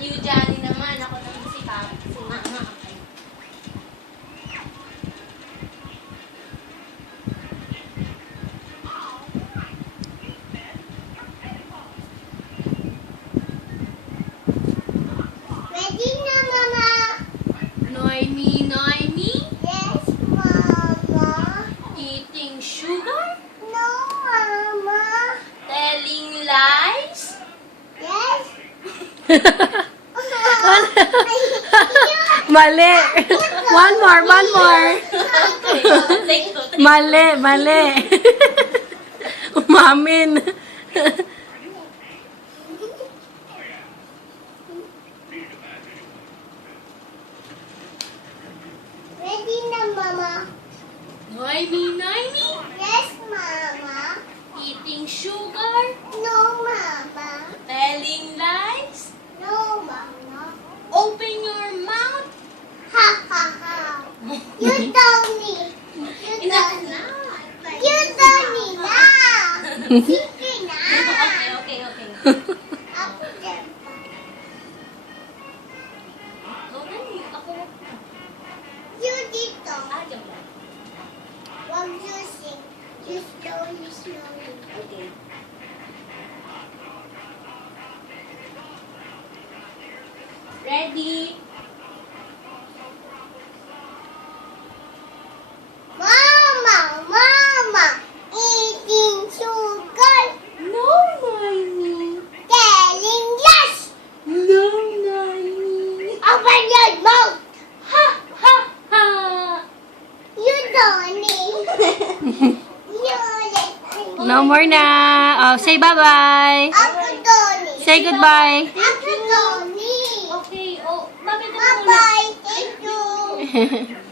Yung Johnny naman. Ako naman si Papa. Si Mama. Ready na, Mama? Noemi. Yes, Mama. Eating sugar? No, Mama. Telling lies? Yes. Mali. One more. Mali. Umamin. Ready na, Mama? Noemi. Yes, Mama. Eating sugar? No, Mama. Telling lies? No, Mama. Open your mouth? Ha, ha, ha. You told me. You Enough told me. na. You told me na. Sige na. Okay. Ako din. Go na, ako. You dito. Diyan lang. Wag you sing. You slowly. Okay. Ready? Mama. Eating sugar. No, Noemi. Telling yes. No, Noemi. Open your mouth. Ha! You don't need. You let me. No more na. Oh, say bye-bye. Ako don't need. Say goodbye. Ako don't need. Okay, oh, bakit ako muna? Bye-bye. Thank you.